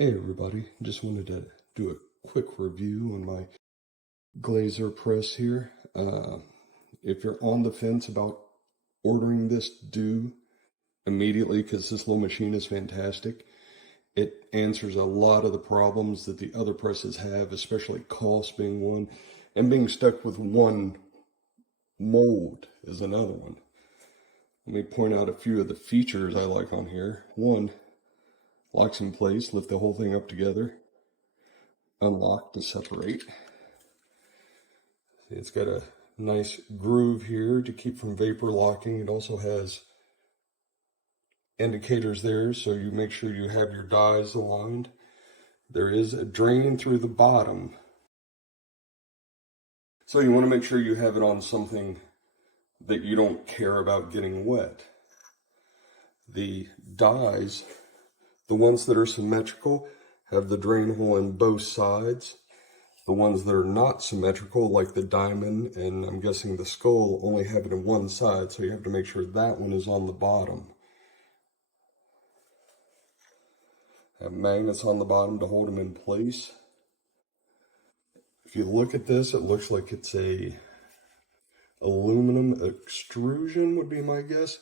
Hey everybody, just wanted to do a quick review on my GLAZER Press here. If you're on the fence about ordering this, do immediately, because this little machine is fantastic. It answers a lot of the problems that the other presses have, especially cost being one, and being stuck with one mold is another one. Let me point out a few of the features I like on here. One, locks in place, lift the whole thing up together. Unlock to separate. It's got a nice groove here to keep from vapor locking. It also has indicators there, so you make sure you have your dies aligned. There is a drain through the bottom, so you want to make sure you have it on something that you don't care about getting wet. The dies, the ones that are symmetrical, have the drain hole in both sides. The ones that are not symmetrical, like the diamond and I'm guessing the skull, only have it on one side, so you have to make sure that one is on the bottom. Have magnets on the bottom to hold them in place. If you look at this, it looks like it's a aluminum extrusion would be my guess.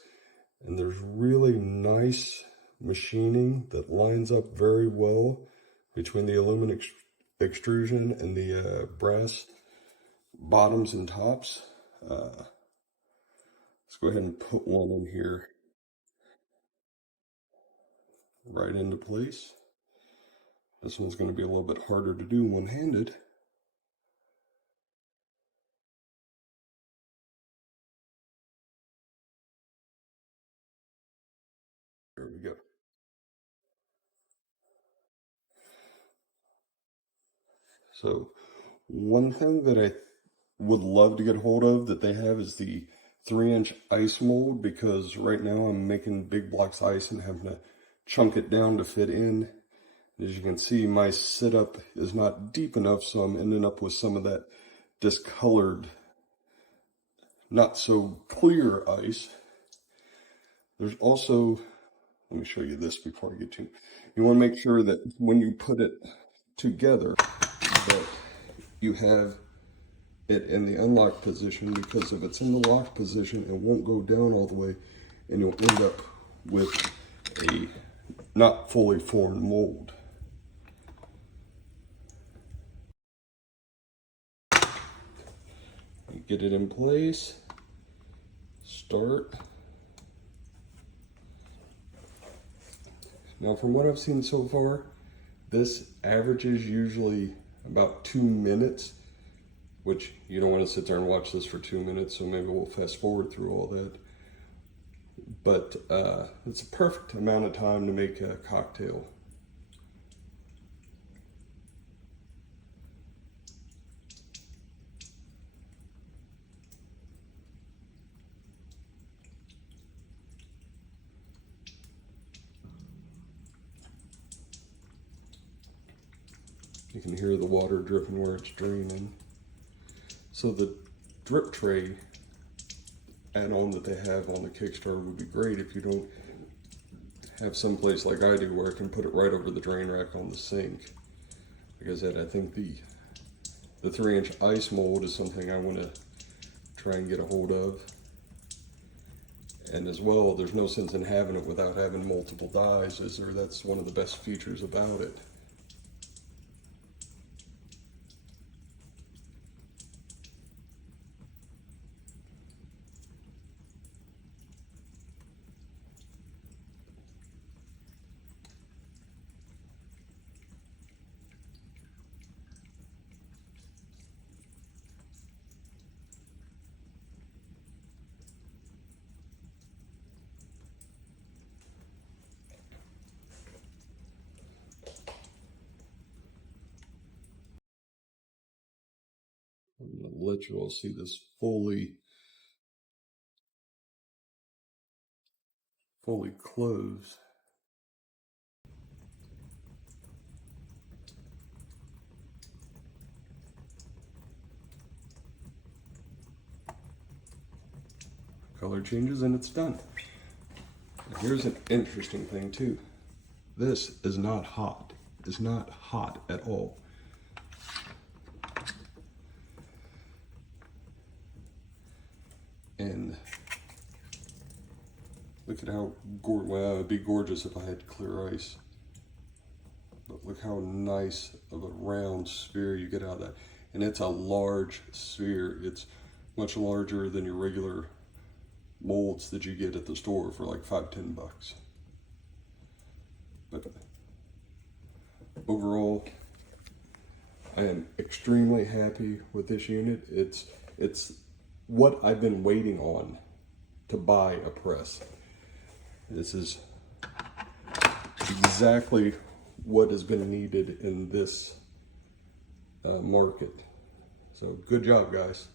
And there's really nice machining that lines up very well between the aluminum extrusion and the brass bottoms and tops. Let's go ahead and put one in here right into place. This one's going to be a little bit harder to do one-handed. There we go. So one thing that I would love to get hold of that they have is the 3-inch ice mold, because right now I'm making big blocks of ice and having to chunk it down to fit in. As you can see, my setup is not deep enough, so I'm ending up with some of that discolored, not so clear ice. There's also, let me show you this before I get to, you want to make sure that when you put it together that you have it in the unlock position, because if it's in the lock position, it won't go down all the way and you'll end up with a not fully formed mold. You get it in place, start. Now from what I've seen so far, this averages usually about 2 minutes, which you don't want to sit there and watch this for 2 minutes, so maybe we'll fast forward through all that. But it's a perfect amount of time to make a cocktail. You can hear the water dripping where it's draining. So the drip tray add-on that they have on the Kickstarter would be great if you don't have some place like I do where I can put it right over the drain rack on the sink. Like I said, I think the 3-inch ice mold is something I want to try and get a hold of. And as well, there's no sense in having it without having multiple dies, is there? That's one of the best features about it. I'm going to let you all see this fully close. Color changes and it's done. And here's an interesting thing too. This is not hot. is not hot at all. And look at how well, it'd be gorgeous if I had clear ice. But look how nice of a round sphere you get out of that. And it's a large sphere. It's much larger than your regular molds that you get at the store for like $5-10. But overall, I am extremely happy with this unit. It's what I've been waiting on to buy a press. This is exactly what has been needed in this market. So good job, guys.